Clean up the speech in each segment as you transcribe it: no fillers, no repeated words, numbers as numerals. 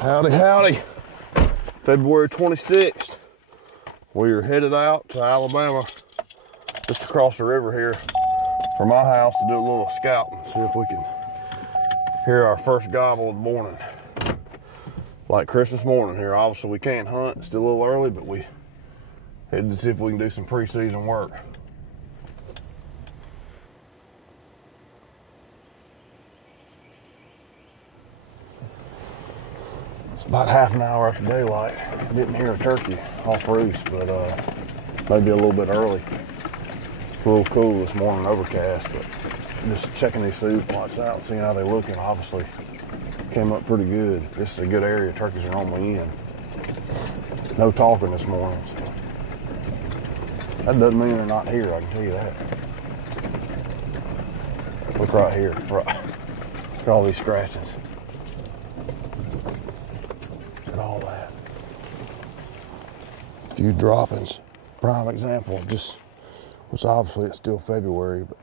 Howdy, howdy. February 26th. We are headed out to Alabama, just across the river here from my house to do a little scouting, see if we can hear our first gobble of the morning. Like Christmas morning here. Obviously we can't hunt, it's still a little early, but we headed to see if we can do some pre-season work. About half an hour after daylight. Didn't hear a turkey off roost, but maybe a little bit early. It's a little cool this morning, overcast, but just checking these food plots out, seeing how they're looking. Obviously came up pretty good. This is a good area turkeys are normally in. No talking this morning, so that doesn't mean they're not here, I can tell you that. Look right here, right. Look at all these scratchings. All that. A few droppings. Prime example of just, which obviously it's still February, but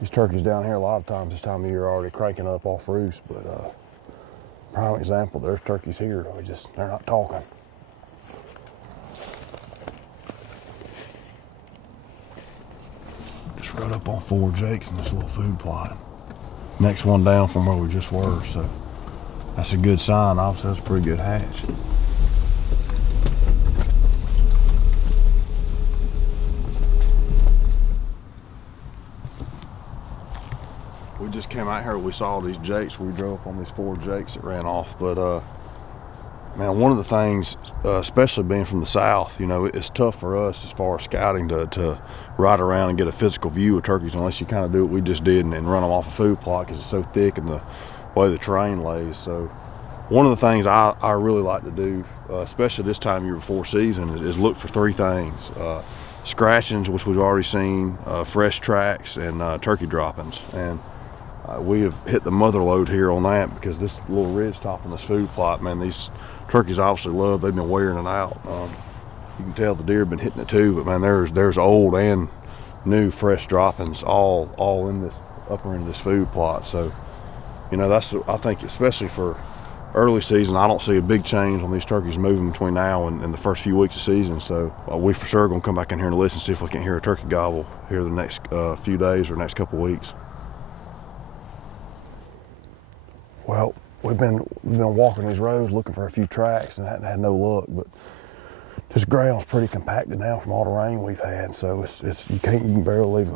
these turkeys down here a lot of times this time of year are already cranking up off roost, but prime example, there's turkeys here. They're not talking. Just rode up on 4 jakes in this little food plot. Next one down from where we just were, so that's a good sign. Obviously, that's a pretty good hatch. We just came out here, we saw these jakes. We drove up on these 4 jakes that ran off. But man, one of the things, especially being from the south, you know, it's tough for us as far as scouting to ride around and get a physical view of turkeys unless you kind of do what we just did and run them off a food plot because it's so thick and the way the terrain lays. So one of the things I really like to do, especially this time of year before season, is look for 3 things. Scratchings, which we've already seen, fresh tracks, and turkey droppings. And we have hit the mother load here on that because this little ridge top on this food plot, man, these turkeys obviously love, they've been wearing it out. You can tell the deer have been hitting it too, but man, there's old and new fresh droppings all in this upper end of this food plot. So, you know, that's, I think, especially for early season, I don't see a big change on these turkeys moving between now and the first few weeks of season. So we for sure gonna come back in here and listen, see if we can hear a turkey gobble here the next few days or next couple of weeks. Well, we've been walking these roads looking for a few tracks and hadn't had no luck, but this ground's pretty compacted now from all the rain we've had. So you can barely leave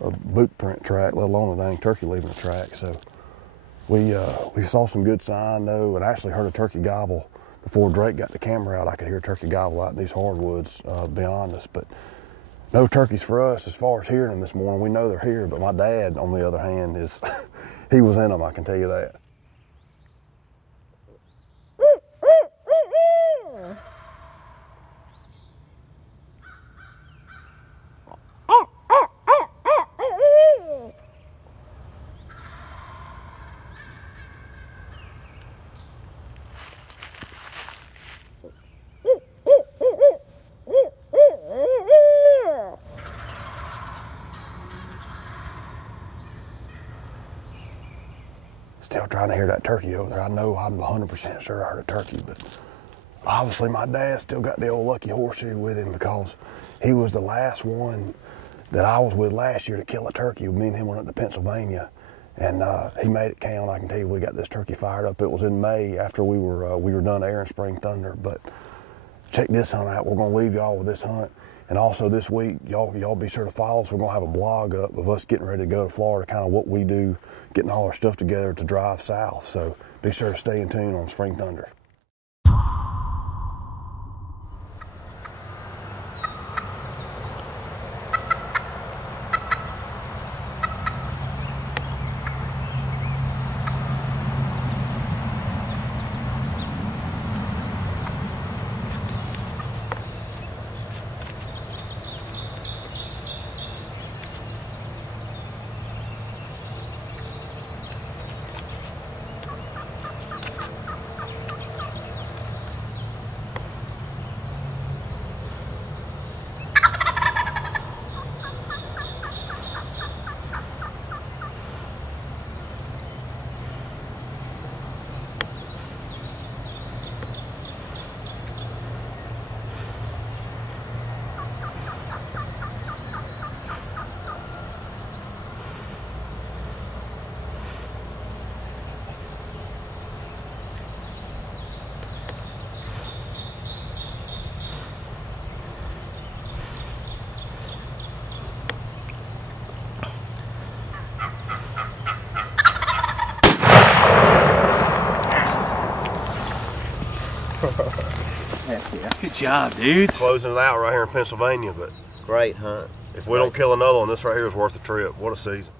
a boot print track, let alone a dang turkey leaving a track. So we saw some good sign though, and actually heard a turkey gobble before Drake got the camera out. I could hear a turkey gobble out in these hardwoods beyond us, but no turkeys for us as far as hearing them this morning. We know they're here, but my dad, on the other hand, is he was in them, I can tell you that. Still trying to hear that turkey over there. I know I'm 100% sure I heard a turkey, but obviously my dad still got the old lucky horseshoe with him because he was the last one that I was with last year to kill a turkey. Me and him went up to Pennsylvania, and he made it count. I can tell you, we got this turkey fired up. It was in May after we were done airing Spring Thunder. But check this hunt out. We're gonna leave y'all with this hunt. And also this week, y'all be sure to follow us. We're gonna have a blog up of us getting ready to go to Florida, kind of what we do, getting all our stuff together to drive south. So be sure to stay in tune on Spring Thunder. Heck yeah. Good job, dudes. Closing it out right here in Pennsylvania, but Great hunt. if we don't kill another one, this right here is worth the trip. What a season.